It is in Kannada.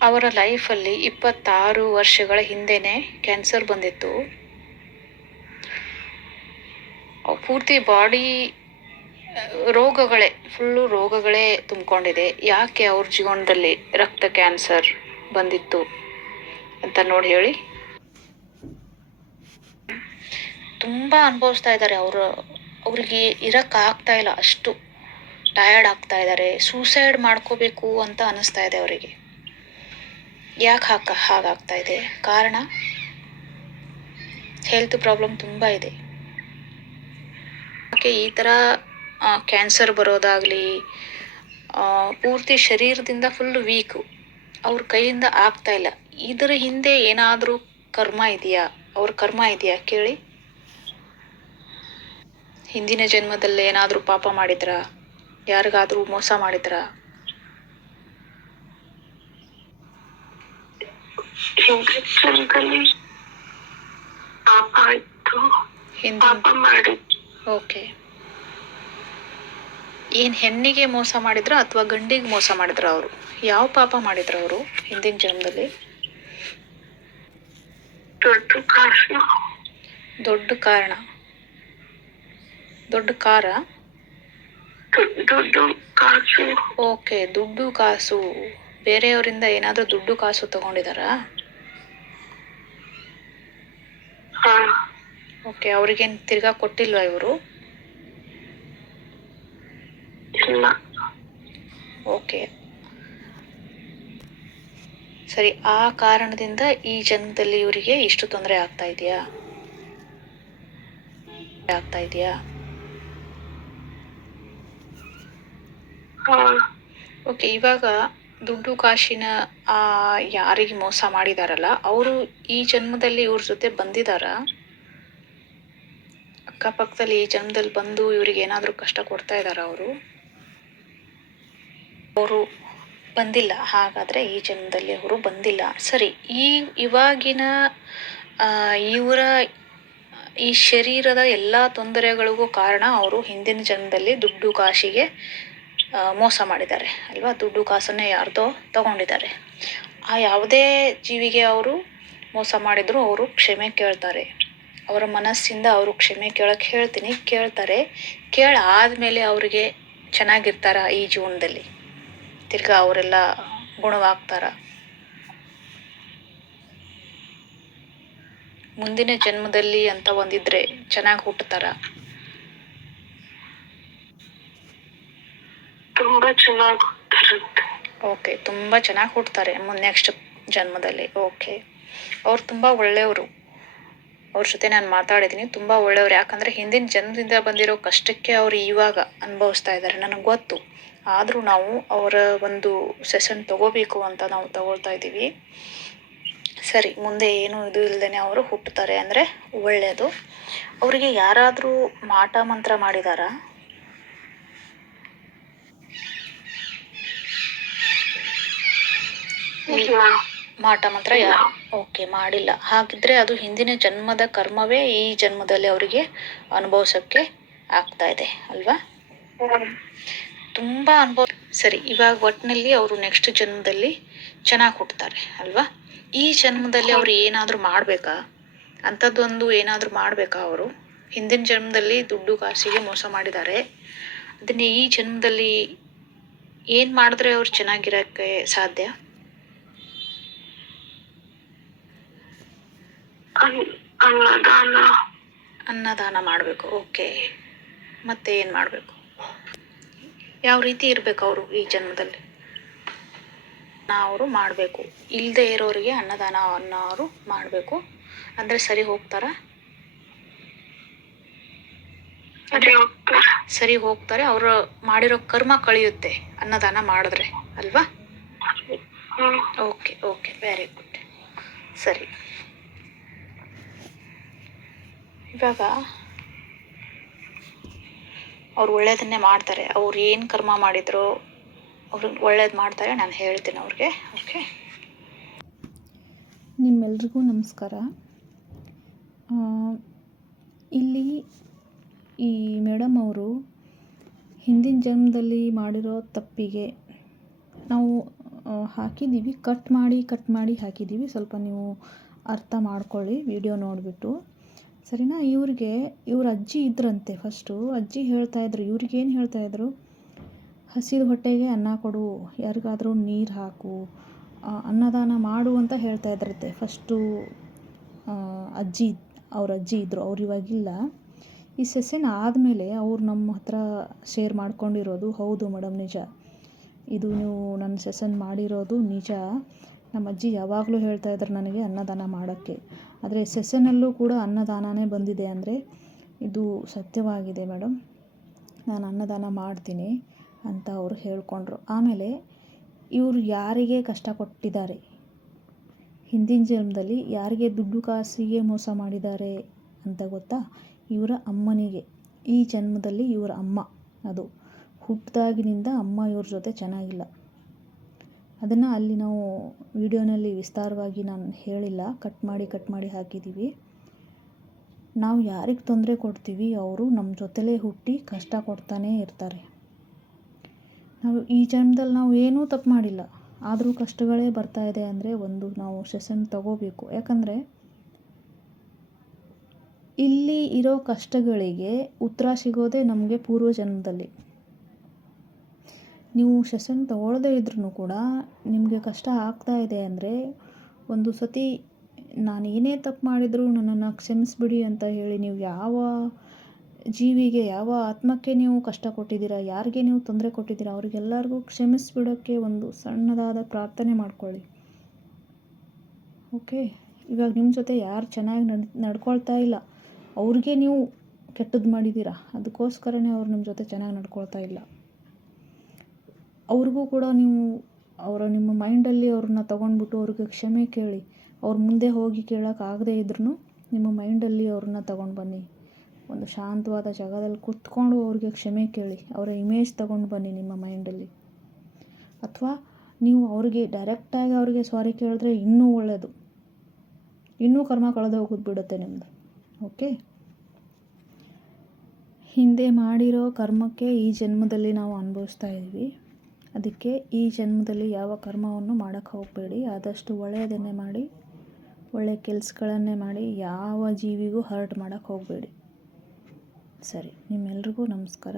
ಅವರ ಲೈಫಲ್ಲಿ ಇಪ್ಪತ್ತಾರು ವರ್ಷಗಳ ಹಿಂದೆಯೇ ಕ್ಯಾನ್ಸರ್ ಬಂದಿತ್ತು. ಪೂರ್ತಿ ಬಾಡಿ ರೋಗಗಳೇ, ಫುಲ್ಲು ರೋಗಗಳೇ ತುಂಬಿಕೊಂಡಿದೆ. ಯಾಕೆ ಅವ್ರ ಜೀವನದಲ್ಲಿ ರಕ್ತ ಕ್ಯಾನ್ಸರ್ ಬಂದಿತ್ತು ಅಂತ ನೋಡಿ ಹೇಳಿ. ತುಂಬ ಅನುಭವಿಸ್ತಾ ಇದ್ದಾರೆ ಅವರು. ಅವ್ರಿಗೆ ಇರೋಕ್ಕಾಗ್ತಾ ಇಲ್ಲ ಅಷ್ಟು. ಟಯರ್ಡ್ ಆಗ್ತಾ ಇದ್ದಾರೆ. ಸೂಸೈಡ್ ಮಾಡ್ಕೋಬೇಕು ಅಂತ ಅನ್ನಿಸ್ತಾ ಇದೆ ಅವರಿಗೆ. ಯಾಕೆ ಹಾಕ ಹಾಗಾಗ್ತಾ ಇದೆ ಕಾರಣ? ಹೆಲ್ತ್ ಪ್ರಾಬ್ಲಮ್ ತುಂಬ ಇದೆ. ಯಾಕೆ ಈ ಥರ ಕ್ಯಾನ್ಸರ್ ಬರೋದಾಗಲಿ ಪೂರ್ತಿ ಶರೀರದಿಂದ ಫುಲ್ ವೀಕು ಅವ್ರ ಕೈಯಿಂದ ಆಗ್ತಾ ಇಲ್ಲ ಇದರ ಹಿಂದೆ ಏನಾದರೂ ಕರ್ಮ ಇದೆಯಾ? ಅವ್ರ ಕರ್ಮ ಇದೆಯಾ ಕೇಳಿ? ಹಿಂದಿನ ಜನ್ಮದಲ್ಲಿ ಏನಾದರೂ ಪಾಪ ಮಾಡಿದ್ರಾ? ಯಾರಿಗಾದರೂ ಮೋಸ ಮಾಡಿದ್ರಾ? ಪಾಪ ಆಯ್ತು ಪಾಪ ಓಕೆ. ಏನ್ ಹೆಣ್ಣಿಗೆ ಮೋಸ ಮಾಡಿದ್ರ ಅಥವಾ ಗಂಡಿಗೆ ಮೋಸ ಮಾಡಿದ್ರ ಅವರು? ಯಾವ ಪಾಪ ಮಾಡಿದ್ರ ಅವರು ಹಿಂದಿನ ಜನ್ಮದಲ್ಲಿ? ದೊಡ್ಡ ಕಾಸು ದೊಡ್ಡ ಕಾರಣ. ದೊಡ್ಡ ಕಾರ? ದೊಡ್ಡ ಕಾಸು. ಓಕೆ ದುಡ್ಡು ಕಾಸು. ಬೇರೆಯವರಿಂದ ಏನಾದರೂ ದುಡ್ಡು ಕಾಸು ತಗೊಂಡಿದಾರಾ? ಓಕೆ ಅವ್ರಿಗೇನು ತಿರ್ಗಾ ಕೊಟ್ಟಿಲ್ವಾ ಇವರು? ಇಲ್ಲ. ಓಕೆ. ಸರಿ ಆ ಕಾರಣದಿಂದ ಈ ಜನ್ಮದಲ್ಲಿ ಇವರಿಗೆ ಇಷ್ಟು ತೊಂದರೆ ಆಗ್ತಾ ಇದೆಯಾ? ಆಗ್ತಾ ಇದೆಯಾ? ಓಕೆ ಇವಾಗ ದುಡ್ಡು ಕಾಶಿನ ಆ ಯಾರಿಗೆ ಮೋಸ ಮಾಡಿದಾರಲ್ಲ ಅವರು ಈ ಜನ್ಮದಲ್ಲಿ ಇವ್ರ ಜೊತೆ ಬಂದಿದಾರಾ? ಅಕ್ಕಪಕ್ಕದಲ್ಲಿ ಈ ಜನ್ಮದಲ್ಲಿ ಬಂದು ಇವ್ರಿಗೆ ಏನಾದರೂ ಕಷ್ಟ ಕೊಡ್ತಾ ಇದ್ದಾರೆ ಅವರು? ಅವರು ಬಂದಿಲ್ಲ. ಹಾಗಾದರೆ ಈ ಜನ್ಮದಲ್ಲಿ ಅವರು ಬಂದಿಲ್ಲ. ಸರಿ, ಈ ಇವಾಗಿನ ಇವರ ಈ ಶರೀರದ ಎಲ್ಲ ತೊಂದರೆಗಳಿಗೂ ಕಾರಣ ಅವರು ಹಿಂದಿನ ಜನ್ಮದಲ್ಲಿ ದುಡ್ಡು ಕಾಶಿಗೆ ಮೋಸ ಮಾಡಿದ್ದಾರೆ. ಅಲ್ವಾ? ದುಡ್ಡು ಕಾಸನ್ನೇ ಯಾರ್ದೋ ತಗೊಂಡಿದ್ದಾರೆ. ಆ ಯಾವುದೇ ಜೀವಿಗೆ ಅವರು ಮೋಸ ಮಾಡಿದ್ರು ಅವರು ಕ್ಷಮೆ ಕೇಳ್ತಾರೆ. ಅವರ ಮನಸ್ಸಿಂದ ಅವರು ಕ್ಷಮೆ ಕೇಳಕ್ಕೆ ಹೇಳ್ತೀನಿ. ಕೇಳ್ತಾರೆ. ಕೇಳ ಆದಮೇಲೆ ಅವರಿಗೆ ಚೆನ್ನಾಗಿರ್ತಾರ ಈ ಜೀವನದಲ್ಲಿ? ತಿರ್ಗಾ ಅವರೆಲ್ಲ ಗುಣವಾಗ್ತಾರ? ಮುಂದಿನ ಜನ್ಮದಲ್ಲಿ ಅಂತ ಒಂದಿದ್ರೆ ಚೆನ್ನಾಗಿ ಹುಟ್ಟತಾರ ತುಂಬಾ ಚೆನ್ನಾಗಿ ಓಕೆ ತುಂಬಾ ಚೆನ್ನಾಗಿ ಹುಟ್ಟತಾರೆ ನೆಕ್ಸ್ಟ್ ಜನ್ಮದಲ್ಲಿ. ಓಕೆ. ಅವ್ರು ತುಂಬಾ ಒಳ್ಳೆಯವರು. ಅವ್ರ ಜೊತೆ ನಾನು ಮಾತಾಡಿದ್ದೀನಿ ತುಂಬ ಒಳ್ಳೆಯವ್ರು. ಯಾಕಂದರೆ ಹಿಂದಿನ ಜನ್ಮದಿಂದ ಬಂದಿರೋ ಕಷ್ಟಕ್ಕೆ ಅವರು ಇವಾಗ ಅನುಭವಿಸ್ತಾ ಇದ್ದಾರೆ ನನಗೆ ಗೊತ್ತು. ಆದರೂ ನಾವು ಅವರ ಒಂದು ಸೆಷನ್ ತಗೋಬೇಕು ಅಂತ ನಾವು ತಗೊಳ್ತಾ ಇದ್ದೀವಿ. ಸರಿ, ಮುಂದೆ ಏನು ಇದು ಇಲ್ಲದೇ ಅವರು ಹುಟ್ಟುತ್ತಾರೆ ಅಂದರೆ ಒಳ್ಳೆಯದು ಅವರಿಗೆ ಯಾರಾದರೂ ಮಾಟ ಮಂತ್ರ ಮಾಡಿದಾರಾ? ಇಲ್ಲ. ಮಾಟ ಮಾತ್ರ ಯಾ ಓಕೆ ಮಾಡಿಲ್ಲ. ಹಾಗಿದ್ರೆ ಅದು ಹಿಂದಿನ ಜನ್ಮದ ಕರ್ಮವೇ ಈ ಜನ್ಮದಲ್ಲಿ ಅವರಿಗೆ ಅನುಭವಿಸೋಕ್ಕೆ ಆಗ್ತಾ ಇದೆ, ಅಲ್ವಾ? ತುಂಬಾ ತುಂಬ ಅನುಭವ ಸರಿ, ಇವಾಗ ಒಟ್ಟಿನಲ್ಲಿ ಅವರು ನೆಕ್ಸ್ಟ್ ಜನ್ಮದಲ್ಲಿ ಚೆನ್ನಾಗಿ ಹುಟ್ಟುತ್ತಾರೆ ಅಲ್ವಾ? ಈ ಜನ್ಮದಲ್ಲಿ ಅವರು ಏನಾದರೂ ಮಾಡಬೇಕಾ? ಅಂಥದ್ದೊಂದು ಏನಾದರೂ ಮಾಡಬೇಕಾ ಅವರು? ಹಿಂದಿನ ಜನ್ಮದಲ್ಲಿ ದುಡ್ಡು ಕಾಸಿಗೆ ಮೋಸ ಮಾಡಿದ್ದಾರೆ. ಅದನ್ನೇ ಈ ಜನ್ಮದಲ್ಲಿ ಏನು ಮಾಡಿದ್ರೆ ಅವ್ರು ಚೆನ್ನಾಗಿರೋಕ್ಕೆ ಸಾಧ್ಯ? ಅನ್ನದಾನ ಅನ್ನದಾನ ಮಾಡಬೇಕು ಓಕೆ. ಮತ್ತೆ ಏನು ಮಾಡಬೇಕು? ಯಾವ ರೀತಿ ಇರಬೇಕು ಅವರು ಈ ಜನ್ಮದಲ್ಲಿ? ಅವರು ಮಾಡಬೇಕು. ಇಲ್ಲದೆ ಇರೋರಿಗೆ ಅನ್ನದಾನ ಅನ್ನೋರು ಮಾಡಬೇಕು. ಅಂದರೆ ಸರಿ ಹೋಗ್ತಾರಾ? ಸರಿ ಹೋಗ್ತಾರೆ? ಸರಿ ಹೋಗ್ತಾರೆ. ಅವರು ಮಾಡಿರೋ ಕರ್ಮ ಕಳೆಯುತ್ತೆ ಅನ್ನದಾನ ಮಾಡಿದ್ರೆ ಅಲ್ವಾ? Okay okay. ವೆರಿ ಗುಡ್ ಸರಿ. ಇವಾಗ ಅವ್ರು ಒಳ್ಳೇದನ್ನೇ ಮಾಡ್ತಾರೆ. ಅವ್ರು ಏನು ಕರ್ಮ ಮಾಡಿದ್ರು, ಅವ್ರು ಒಳ್ಳೇದು ಮಾಡ್ತಾರೆ, ನಾನು ಹೇಳ್ತೀನಿ ಅವ್ರಿಗೆ. ಓಕೆ ನಿಮ್ಮೆಲ್ರಿಗೂ ನಮಸ್ಕಾರ. ಇಲ್ಲಿ ಈ ಮೇಡಮ್ ಅವರು ಹಿಂದಿನ ಜನ್ಮದಲ್ಲಿ ಮಾಡಿರೋ ತಪ್ಪಿಗೆ ನಾವು ಹಾಕಿದ್ದೀವಿ ಕಟ್ ಮಾಡಿ ಕಟ್ ಮಾಡಿ ಹಾಕಿದ್ದೀವಿ ಸ್ವಲ್ಪ ನೀವು ಅರ್ಥ ಮಾಡ್ಕೊಳ್ಳಿ, ವಿಡಿಯೋ ನೋಡಿಬಿಟ್ಟು. ಸರಿನಾ? ಇವ್ರಿಗೆ, ಇವ್ರ ಅಜ್ಜಿ ಇದ್ರಂತೆ ಫಸ್ಟು ಅಜ್ಜಿ ಹೇಳ್ತಾಯಿದ್ರು ಇವ್ರಿಗೇನು ಹೇಳ್ತಾಯಿದ್ರು ಹಸಿದ ಹೊಟ್ಟೆಗೆ ಅನ್ನ ಕೊಡು, ಯಾರಿಗಾದರೂ ನೀರು ಹಾಕು ಅನ್ನದಾನ ಮಾಡು ಅಂತ ಹೇಳ್ತಾ ಇದ್ರಂತೆ. ಫಸ್ಟು ಅಜ್ಜಿ, ಅವ್ರ ಅಜ್ಜಿ ಇದ್ದರು ಅವ್ರು ಇವಾಗಿಲ್ಲ ಈ ಸೆಷನ್ ಆದಮೇಲೆ ಅವ್ರು ನಮ್ಮ ಹತ್ರ ಶೇರ್ ಮಾಡ್ಕೊಂಡಿರೋದು, ಹೌದು ಮೇಡಮ್, ನಿಜ. ಇದು ನೀವು ನನ್ನ ಸೆಸನ್ ಮಾಡಿರೋದು ನಿಜ. ನಮ್ಮ ಅಜ್ಜಿ ಯಾವಾಗಲೂ ಹೇಳ್ತಾ ಇದ್ರು ನನಗೆ ಅನ್ನದಾನ ಮಾಡೋಕ್ಕೆ. ಆದರೆ ಸೆಷನಲ್ಲೂ ಕೂಡ ಅನ್ನದಾನನೇ ಬಂದಿದೆ ಅಂದರೆ ಇದು ಸತ್ಯವಾಗಿದೆ ಮೇಡಮ್ ನಾನು ಅನ್ನದಾನ ಮಾಡ್ತೀನಿ ಅಂತ ಅವರು ಹೇಳಿಕೊಂಡ್ರು. ಆಮೇಲೆ ಇವರು ಯಾರಿಗೆ ಕಷ್ಟ ಕೊಟ್ಟಿದ್ದಾರೆ? ಹಿಂದಿನ ಜನ್ಮದಲ್ಲಿ ಯಾರಿಗೆ ದುಡ್ಡು ಕಾಸಿಗೆ ಮೋಸ ಮಾಡಿದ್ದಾರೆ ಅಂತ ಗೊತ್ತಾ? ಇವರ ಅಮ್ಮನಿಗೆ. ಈ ಜನ್ಮದಲ್ಲಿ ಇವರ ಅಮ್ಮ. ಅದು ಹುಟ್ಟಿದಾಗಿನಿಂದ ಅಮ್ಮ ಇವ್ರ ಜೊತೆ ಚೆನ್ನಾಗಿಲ್ಲ. ಅದನ್ನು ಅಲ್ಲಿ ನಾವು ವಿಡಿಯೋನಲ್ಲಿ ವಿಸ್ತಾರವಾಗಿ ನಾನು ಹೇಳಿಲ್ಲ. ಕಟ್ ಮಾಡಿ ಕಟ್ ಮಾಡಿ ಹಾಕಿದ್ದೀವಿ ನಾವು ಯಾರಿಗೆ ತೊಂದರೆ ಕೊಡ್ತೀವಿ, ಅವರು ನಮ್ಮ ಜೊತೆಲೇ ಹುಟ್ಟಿ ಕಷ್ಟ ಕೊಡ್ತಾನೇ ಇರ್ತಾರೆ. ನಾವು ಈ ಜನ್ಮದಲ್ಲಿ ನಾವು ಏನೂ ತಪ್ಪು ಮಾಡಿಲ್ಲ. ಆದರೂ ಕಷ್ಟಗಳೇ ಬರ್ತಾ ಇದೆ ಅಂದರೆ ಒಂದು ನಾವು ಸೆಷನ್ ತಗೋಬೇಕು. ಯಾಕಂದರೆ ಇಲ್ಲಿ ಇರೋ ಕಷ್ಟಗಳಿಗೆ ಉತ್ತರ ಸಿಗೋದೇ ನಮಗೆ ಪೂರ್ವ ಜನ್ಮದಲ್ಲಿ ನೀವು ಸೆಷನ್ ತಗೊಳ್ಳದೇ ಇದ್ರೂ ಕೂಡ ನಿಮಗೆ ಕಷ್ಟ ಆಗ್ತಾ ಇದೆ ಅಂದರೆ ಒಂದು ಸತಿ ನಾನು ಏನೇ ತಪ್ಪು ಮಾಡಿದರೂ ನನ್ನನ್ನು ಕ್ಷಮಿಸ್ಬಿಡಿ ಅಂತ ಹೇಳಿ ನೀವು ಯಾವ ಜೀವಿಗೆ, ಯಾವ ಆತ್ಮಕ್ಕೆ ನೀವು ಕಷ್ಟ ಕೊಟ್ಟಿದ್ದೀರಾ, ಯಾರಿಗೆ ನೀವು ತೊಂದರೆ ಕೊಟ್ಟಿದ್ದೀರಾ, ಅವ್ರಿಗೆಲ್ಲರಿಗೂ ಕ್ಷಮಿಸ್ಬಿಡೋಕ್ಕೆ ಒಂದು ಸಣ್ಣದಾದ ಪ್ರಾರ್ಥನೆ ಮಾಡ್ಕೊಳ್ಳಿ. ಓಕೆ? ಇವಾಗ ನಿಮ್ಮ ಜೊತೆ ಯಾರು ಚೆನ್ನಾಗಿ ನಡ್, ನಡ್ಕೊಳ್ತಾ ಇಲ್ಲ. ಅವ್ರಿಗೆ ನೀವು ಕೆಟ್ಟದ್ದು ಮಾಡಿದ್ದೀರಾ? ಅದಕ್ಕೋಸ್ಕರನೇ ಅವ್ರು ನಿಮ್ಮ ಜೊತೆ ಚೆನ್ನಾಗಿ ನಡ್ಕೊಳ್ತಾ ಇಲ್ಲ. ಅವ್ರಿಗೂ ಕೂಡ ನೀವು ಅವರ ನಿಮ್ಮ ಮೈಂಡಲ್ಲಿ ಅವ್ರನ್ನ ತೊಗೊಂಡ್ಬಿಟ್ಟು ಅವ್ರಿಗೆ ಕ್ಷಮೆ ಕೇಳಿ, ಅವ್ರ ಮುಂದೆ ಹೋಗಿ ಕೇಳೋಕ್ಕಾಗದೇ ಇದ್ರೂ ನಿಮ್ಮ ಮೈಂಡಲ್ಲಿ ಅವ್ರನ್ನ ತೊಗೊಂಡು ಬನ್ನಿ. ಒಂದು ಶಾಂತವಾದ ಜಾಗದಲ್ಲಿ ಕೂತ್ಕೊಂಡು ಅವ್ರಿಗೆ ಕ್ಷಮೆ ಕೇಳಿ, ಅವರ ಇಮೇಜ್ ತೊಗೊಂಡು ಬನ್ನಿ ನಿಮ್ಮ ಮೈಂಡಲ್ಲಿ. ಅಥವಾ ನೀವು ಅವ್ರಿಗೆ ಡೈರೆಕ್ಟಾಗಿ ಅವ್ರಿಗೆ ಸಾರಿ ಕೇಳಿದ್ರೆ ಇನ್ನೂ ಒಳ್ಳೆಯದು ಇನ್ನೂ ಕರ್ಮ ಕಳೆದು ಹೋಗೋದು ಬಿಡುತ್ತೆ ನಿಮ್ಮದು ಓಕೆ ಹಿಂದೆ ಮಾಡಿರೋ ಕರ್ಮಕ್ಕೆ ಈ ಜನ್ಮದಲ್ಲಿ ನಾವು ಅನುಭವಿಸ್ತಾ ಇದ್ದೀವಿ. ಅದಕ್ಕೆ ಈ ಜನ್ಮದಲ್ಲಿ ಯಾವ ಕರ್ಮವನ್ನು ಮಾಡೋಕ್ಕೆ ಹೋಗಬೇಡಿ. ಆದಷ್ಟು ಒಳ್ಳೆಯದನ್ನೇ ಮಾಡಿ ಒಳ್ಳೆಯ ಕೆಲಸಗಳನ್ನೇ ಮಾಡಿ, ಯಾವ ಜೀವಿಗೂ ಹರ್ಟ್ ಮಾಡೋಕ್ಕೆ ಹೋಗಬೇಡಿ. ಸರಿ, ನಿಮ್ಮೆಲ್ರಿಗೂ ನಮಸ್ಕಾರ.